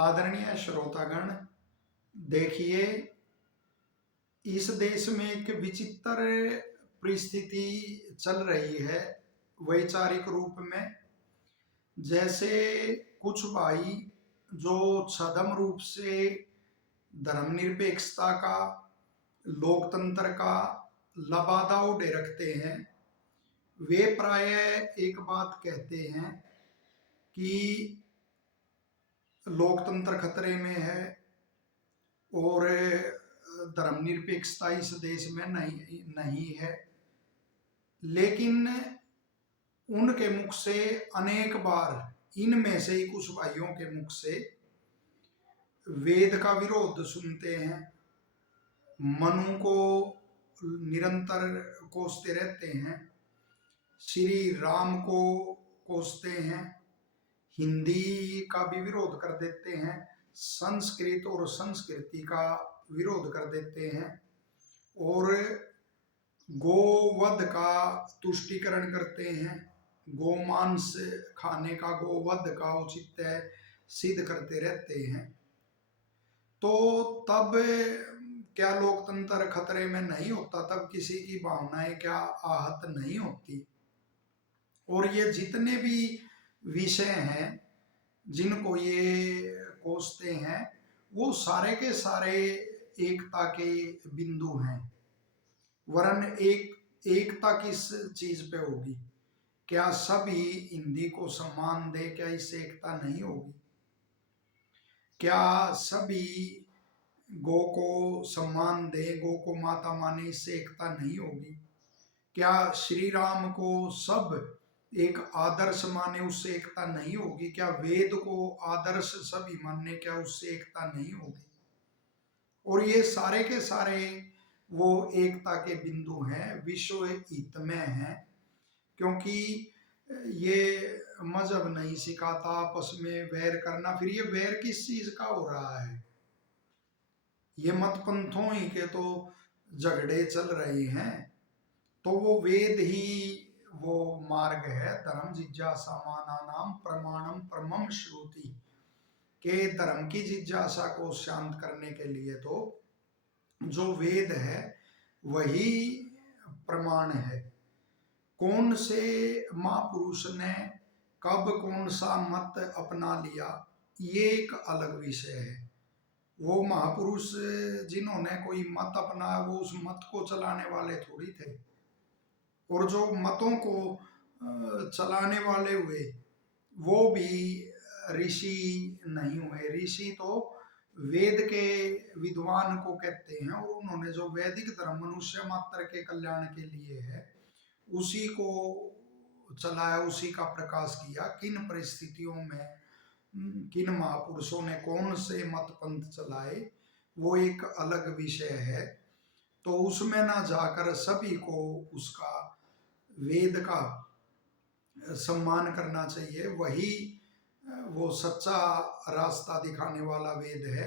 आदरणीय श्रोतागण, देखिए, इस देश में एक विचित्र परिस्थिति चल रही है वैचारिक रूप में। जैसे कुछ भाई जो छद्म रूप से धर्मनिरपेक्षता का, लोकतंत्र का लबादा उड़े रखते हैं, वे प्राय एक बात कहते हैं कि लोकतंत्र खतरे में है और धर्मनिरपेक्षता इस देश में नहीं है। लेकिन उनके मुख से अनेक बार, इनमें से ही कुछ भाइयों के मुख से वेद का विरोध सुनते हैं, मनु को निरंतर कोसते रहते हैं, श्री राम को कोसते हैं, हिंदी का भी विरोध कर देते हैं, संस्कृत और संस्कृति का विरोध कर देते हैं और गोवध का तुष्टिकरण करते हैं, गोमांस खाने का, गोवध का औचित्य सिद्ध करते रहते हैं। तो तब क्या लोकतंत्र खतरे में नहीं होता? तब किसी की भावनाएं क्या आहत नहीं होती? और ये जितने भी विषय हैं जिनको ये कोसते हैं, वो सारे के सारे एकता के बिंदु हैं। वरन एकता किस चीज पे होगी? क्या सभी हिंदी को सम्मान दे, क्या इससे एकता नहीं होगी? क्या सभी गो को सम्मान दे, गो को माता माने, इससे एकता नहीं होगी? क्या श्री राम को सब एक आदर्श माने, उससे एकता नहीं होगी? क्या वेद को आदर्श सभी माने, क्या उससे एकता नहीं होगी? और ये सारे के सारे वो एकता के बिंदु हैं, विश्व हित में हैं। क्योंकि ये मजहब नहीं सिखाता आपस में वैर करना। फिर ये वैर किस चीज का हो रहा है? ये मत पंथों ही के तो झगड़े चल रहे हैं। तो वो वेद ही वो मार्ग है। धर्म जिज्ञासा नाम प्रमाणम परमम श्रुति के धर्म की जिज्ञासा को शांत करने के लिए तो जो वेद है वही प्रमाण है। कौन से महापुरुष ने कब कौन सा मत अपना लिया, ये एक अलग विषय है। वो महापुरुष जिन्होंने कोई मत अपनाया, वो उस मत को चलाने वाले थोड़ी थे। और जो मतों को चलाने वाले हुए वो भी ऋषि नहीं हुए। ऋषि तो वेद के विद्वान को कहते हैं, और उन्होंने जो वैदिक धर्म मनुष्य मात्र के कल्याण के लिए है उसी को चलाया, उसी का प्रकाश किया। किन परिस्थितियों में किन महापुरुषों ने कौन से मत पंथ चलाए, वो एक अलग विषय है। तो उसमें ना जाकर सभी को उसका वेद का सम्मान करना चाहिए। वही वो सच्चा रास्ता दिखाने वाला वेद है।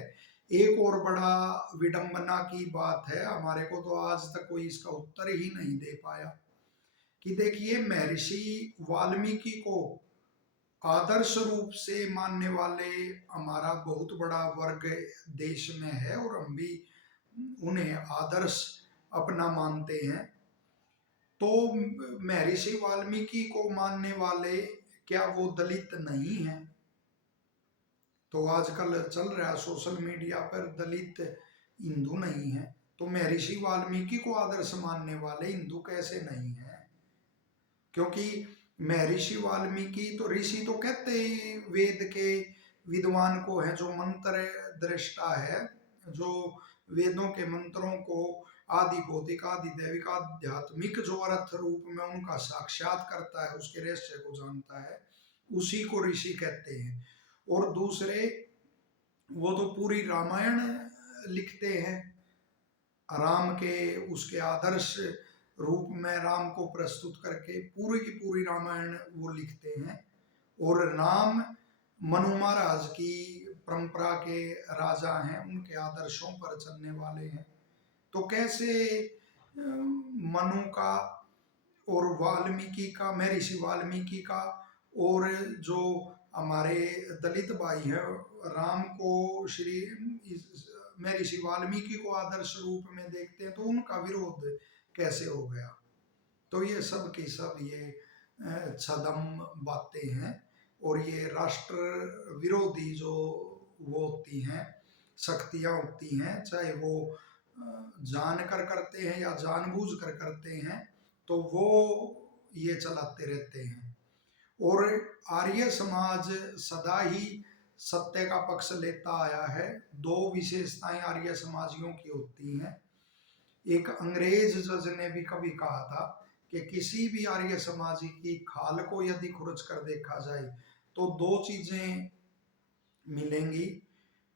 एक और बड़ा विडंबना की बात है, हमारे को तो आज तक कोई इसका उत्तर ही नहीं दे पाया, कि देखिए, महर्षि वाल्मीकि को आदर्श रूप से मानने वाले हमारा बहुत बड़ा वर्ग देश में है, और हम भी उन्हें आदर्श अपना मानते हैं। तो महर्षि वाल्मीकि को मानने वाले क्या वो दलित नहीं हैं? तो आजकल चल रहा है सोशल मीडिया पर, दलित हिंदू नहीं है। तो महर्षि वाल्मीकि को आदर्श मानने वाले हिंदू कैसे नहीं है? क्योंकि महर्षि वाल्मीकि तो ऋषि तो कहते ही वेद के विद्वान को है, जो मंत्र दृष्टा है, जो वेदों के मंत्रों को आदि भौतिक, आदि दैविक, आध्यात्मिक जो अर्थ रूप में उनका साक्षात करता है, उसके रहस्य को जानता है, उसी को ऋषि कहते हैं। और दूसरे, वो तो पूरी रामायण लिखते हैं, राम के उसके आदर्श रूप में राम को प्रस्तुत करके पूरी की पूरी रामायण वो लिखते हैं। और राम मनु महाराज की परंपरा के राजा हैं, उनके आदर्शों पर चलने वाले हैं। तो कैसे मनु का और वाल्मीकि का, महर्षि वाल्मीकि का और जो हमारे दलित भाई हैं, राम को मैं ऋषि वाल्मीकि को आदर्श रूप में देखते हैं, तो उनका विरोध कैसे हो गया। तो ये सब की सब ये छदम बातें हैं, और ये राष्ट्र विरोधी जो वो होती हैं शक्तियाँ होती हैं, चाहे वो जान कर करते हैं या जानबूझ कर करते हैं, तो वो ये चलाते रहते हैं। और आर्य समाज सदा ही सत्य का पक्ष लेता आया है। दो विशेषताएं आर्य समाजियों की होती हैं। एक अंग्रेज जज ने भी कभी कहा था कि किसी भी आर्य समाजी की खाल को यदि खुरच कर देखा जाए तो दो चीजें मिलेंगी,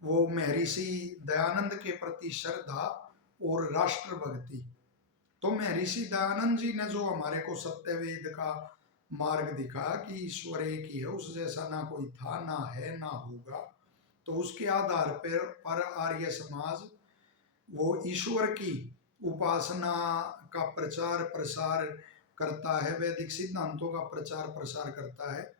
वो महर्षि दयानंद के प्रति श्रद्धा और राष्ट्र भक्ति। तो महर्षि दयानंद जी ने जो हमारे को सत्यवेद का मार्ग दिखा कि ईश्वर एक ही है, उस जैसा ना कोई था, ना है, ना होगा, तो उसके आधार पर आर्य समाज वो ईश्वर की उपासना का प्रचार प्रसार करता है, वैदिक सिद्धांतों का प्रचार प्रसार करता है।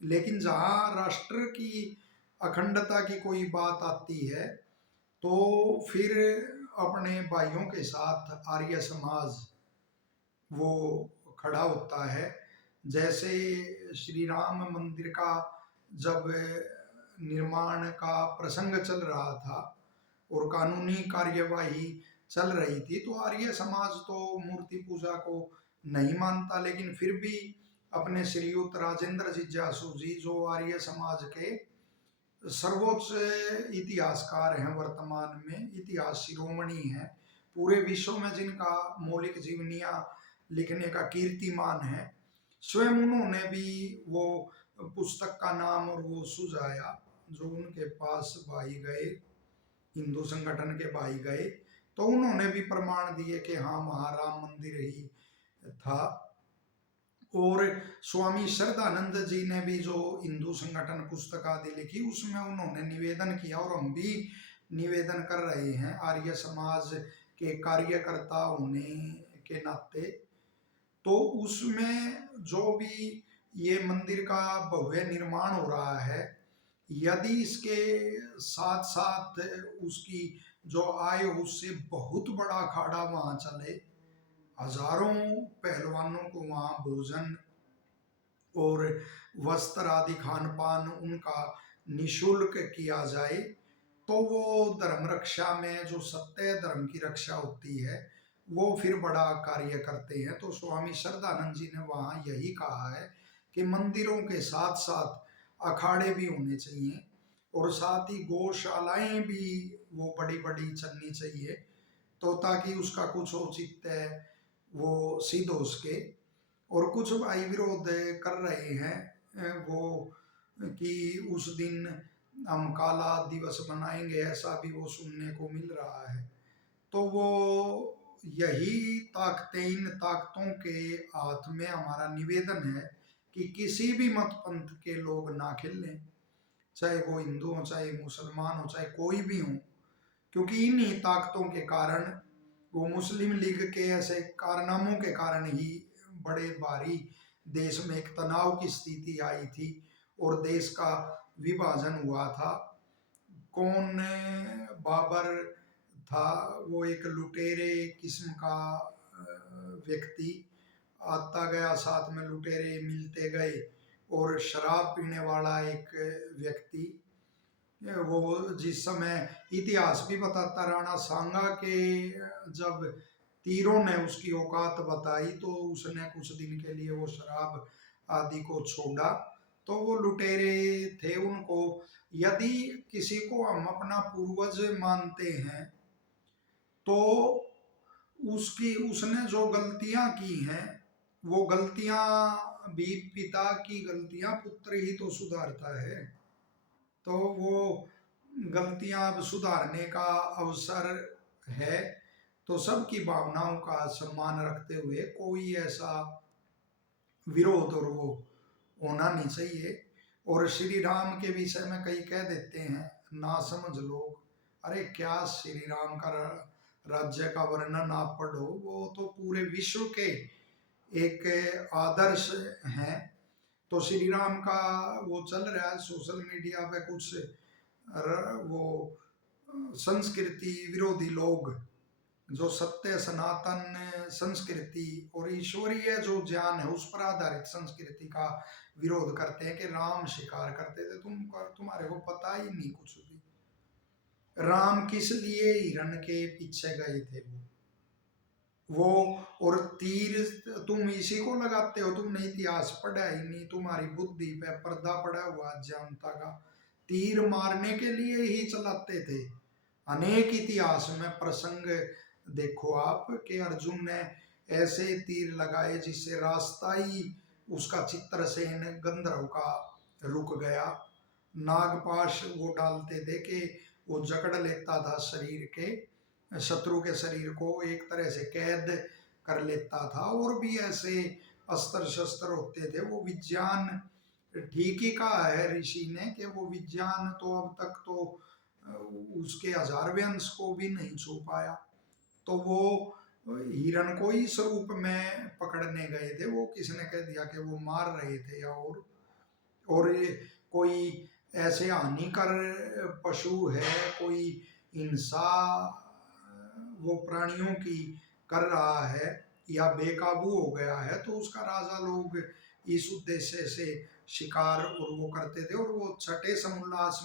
लेकिन जहाँ राष्ट्र की अखंडता की कोई बात आती है तो फिर अपने भाइयों के साथ आर्य समाज वो खड़ा होता है। जैसे श्री राम मंदिर का जब निर्माण का प्रसंग चल रहा था और कानूनी कार्यवाही चल रही थी, तो आर्य समाज तो मूर्ति पूजा को नहीं मानता, लेकिन फिर भी अपने श्रीयुत राजेंद्र जिज्ञासु जी जो आर्य समाज के सर्वोच्च इतिहासकार हैं, वर्तमान में इतिहास शिरोमणि हैं, पूरे विश्व में जिनका मौलिक जीवनियां लिखने का कीर्तिमान है, स्वयं उन्होंने भी वो पुस्तक का नाम और वो सुझाया जो उनके पास भाई गए, हिंदू संगठन के भाई गए, तो उन्होंने भी प्रमाण दिए कि हाँ महाराम मंदिर ही था। और स्वामी श्रद्धानंद जी ने भी जो हिंदू संगठन पुस्तक आदि लिखी उसमें उन्होंने निवेदन किया, और हम भी निवेदन कर रहे हैं आर्य समाज के कार्यकर्ता होने के नाते। तो उसमें जो भी ये मंदिर का भव्य निर्माण हो रहा है, यदि इसके साथ साथ उसकी जो आय उससे बहुत बड़ा अखाड़ा वहां चले, हजारों पहलवानों को वहां भोजन और वस्त्र आदि खान पान उनका निशुल्क किया जाए, तो वो धर्म रक्षा में जो सत्य धर्म की रक्षा होती है वो फिर बड़ा कार्य करते हैं। तो स्वामी श्रद्धानंद जी ने वहाँ यही कहा है कि मंदिरों के साथ साथ अखाड़े भी होने चाहिए, और साथ ही गौशालाएं भी वो बड़ी बड़ी चलनी चाहिए, तो ताकि उसका कुछ औचित्य वो सिद्ध हो सके। और कुछ भाई विरोध कर रहे हैं वो कि उस दिन हम काला दिवस मनाएंगे, ऐसा भी वो सुनने को मिल रहा है। तो वो यही ताकतें, इन ताकतों के हाथ में हमारा निवेदन है कि किसी भी मत पंथ के लोग ना खेलें, चाहे वो हिंदू हो, चाहे मुसलमान हो, चाहे कोई भी हो, क्योंकि इन्हीं ताकतों के कारण, वो मुस्लिम लीग के ऐसे कारनामों के कारण ही बड़े भारी देश में एक तनाव की स्थिति आई थी और देश का विभाजन हुआ था। कौन बाबर था, वो एक लुटेरे किस्म का व्यक्ति, आता गया साथ में लुटेरे मिलते गए, और शराब पीने वाला एक व्यक्ति, वो जिस समय इतिहास भी बताता, राणा सांगा के जब तीरों ने उसकी औकात बताई तो उसने कुछ दिन के लिए वो शराब आदि को छोड़ा। तो वो लुटेरे थे, उनको यदि किसी को हम अपना पूर्वज मानते हैं तो उसने जो गलतियां की हैं, वो गलतियां भी, पिता की गलतियां पुत्र ही तो सुधारता है, तो वो गलतियां अब सुधारने का अवसर है। तो सबकी भावनाओं का सम्मान रखते हुए कोई ऐसा विरोध और वो होना नहीं चाहिए। और श्री राम के विषय में कई कह देते हैं ना समझ लोग, अरे क्या श्री राम का राज्य का वर्णन आप पढ़ो, वो तो पूरे विश्व के एक आदर्श हैं, तो श्री राम का वो चल रहा है सोशल मीडिया पे, कुछ वो संस्कृति विरोधी लोग जो सत्य सनातन संस्कृति और ईश्वरीय जो ज्ञान है उस पर आधारित संस्कृति का विरोध करते हैं कि राम शिकार करते थे, तुम्हारे को पता ही नहीं कुछ भी। राम किस लिए हिरण के पीछे गए थे वो और तीर तुम इसी को लगाते हो, तुमने इतिहास पढ़ा ही नहीं, तुम्हारी बुद्धि पे पर्दा पड़ा हुआ जानता का। तीर मारने के लिए ही चलाते थे। अनेक इतिहास में प्रसंग देखो आप कि अर्जुन ने ऐसे तीर लगाए जिससे रास्ता ही उसका चित्रसेन गंधर्व का रुक गया। नागपाश वो डालते थे कि वो जकड़ लेता था शरीर के, शत्रु के शरीर को एक तरह से कैद कर लेता था। और भी ऐसे अस्त्र शस्त्र होते थे। वो विज्ञान ठीक ही कहा है ऋषि ने कि वो विज्ञान तो अब तक तो उसके हजारवें अंश को भी नहीं छू पाया। तो वो हिरण को ही स्वरूप में पकड़ने गए थे, वो किसने कह दिया कि वो मार रहे थे। और कोई ऐसे हानिकर पशु है, कोई हिंसा वो प्राणियों की कर रहा है या बेकाबू हो गया है, तो उसका राजा लोग इस उद्देश्य से शिकार और वो करते थे। और वो छठे समुल्लास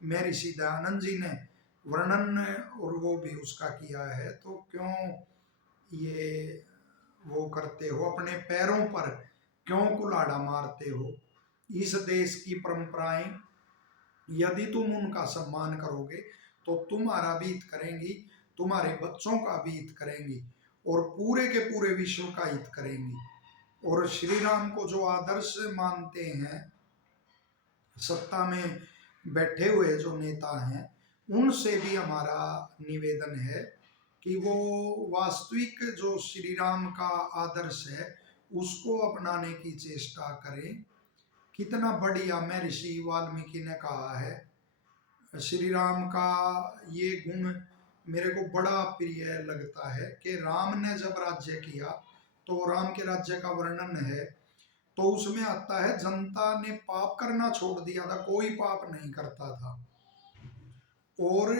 में ऋषि दयानंद जी ने वर्णन और वो भी उसका किया है। तो क्यों ये वो करते हो, अपने पैरों पर क्यों कुल्हाड़ा मारते हो। इस देश की परंपराएं यदि तुम उनका सम्मान करोगे तो तुम्हारा भी हित करेंगी, तुम्हारे बच्चों का भी हित करेंगी और पूरे के पूरे विश्व का हित करेंगी। और श्री राम को जो आदर्श मानते हैं, सत्ता में बैठे हुए जो नेता हैं, उनसे भी हमारा निवेदन है कि वो वास्तविक जो श्री राम का आदर्श है उसको अपनाने की चेष्टा करें। कितना बढ़िया महर्षि वाल्मीकि ने कहा है। श्री राम का ये गुण मेरे को बड़ा प्रिय लगता है कि राम ने जब राज्य किया तो राम के राज्य का वर्णन है तो उसमें आता है जनता ने पाप करना छोड़ दिया था, कोई पाप नहीं करता था। और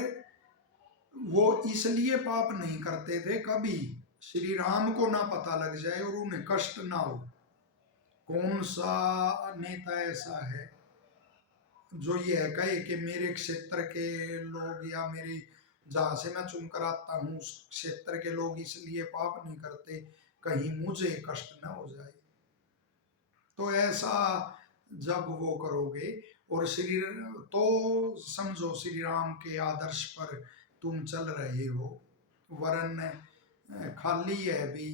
वो इसलिए पाप नहीं करते थे कभी श्री राम को ना पता लग जाए और उन्हें कष्ट ना हो। कौन सा नेता ऐसा है जो ये कहे कि मेरे क्षेत्र के लोग या मेरी जहां से मैं चुनकर आता हूँ उस क्षेत्र के लोग इसलिए पाप नहीं करते कहीं मुझे कष्ट ना हो जाए। तो ऐसा जब वो करोगे और श्री तो समझो श्री राम के आदर्श पर तुम चल रहे हो, वरन खाली है भी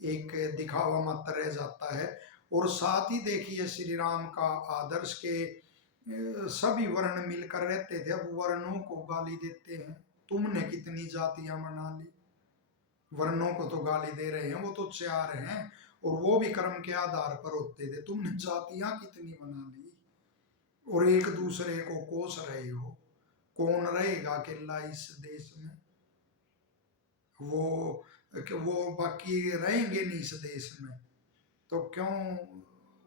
एक दिखावा मात्र रह जाता है। और साथ ही देखिए श्री राम का आदर्श के सभी वर्ण मिलकर रहते थे, अब वर्णों को गाली देते हैं। तुमने कितनी जातियां बना ली, वर्णों को तो गाली दे रहे हैं, वो तो चार हैं और वो भी कर्म के आधार पर होते थे। तुमने जातियां कितनी बना ली और एक दूसरे को कोस रहे हो। कौन रहेगा अकेला इस देश में, वो बाकी रहेंगे नहीं इस देश में। तो क्यों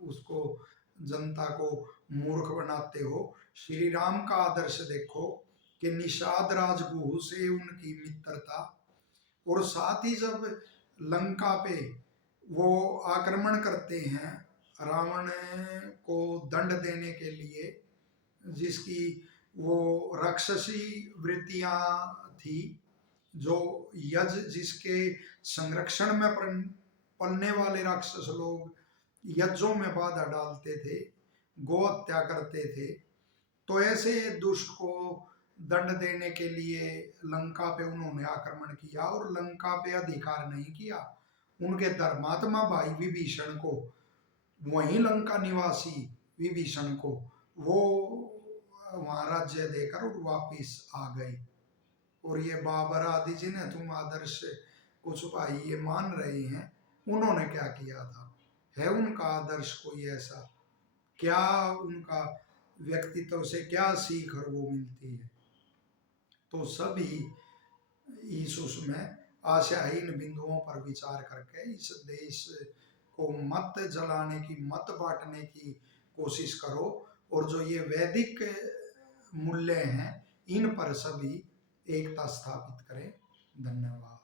उसको जनता को मूर्ख बनाते हो। श्री राम का आदर्श देखो कि निषाद राजगुह से उनकी मित्रता, और साथ ही जब लंका पे वो आक्रमण करते हैं रावण को दंड देने के लिए, जिसकी वो राक्षसी वृत्तियां थी, जो यज जिसके संरक्षण में पलने वाले राक्षस लोग यज्ञों में बाधा डालते थे, गौ हत्या करते थे। तो ऐसे दुष्ट को दंड देने के लिए लंका पे उन्होंने आक्रमण किया और लंका पे अधिकार नहीं किया। उनके धर्मात्मा भाई विभीषण को, वहीं लंका निवासी विभीषण को वो वहां राज्य देकर वापिस आ गए। और ये बाबर आदि जिन्हें तुम आदर्श कुछ भाई ये मान रहे हैं, उन्होंने क्या किया था, है उनका आदर्श कोई ऐसा, क्या उनका व्यक्तित्व से क्या सीख और वो मिलती है। तो सभी इस उसमें आशाहीन बिंदुओं पर विचार करके इस देश को मत जलाने की, मत बांटने की कोशिश करो, और जो ये वैदिक मूल्य हैं इन पर सभी एकता स्थापित करें। धन्यवाद।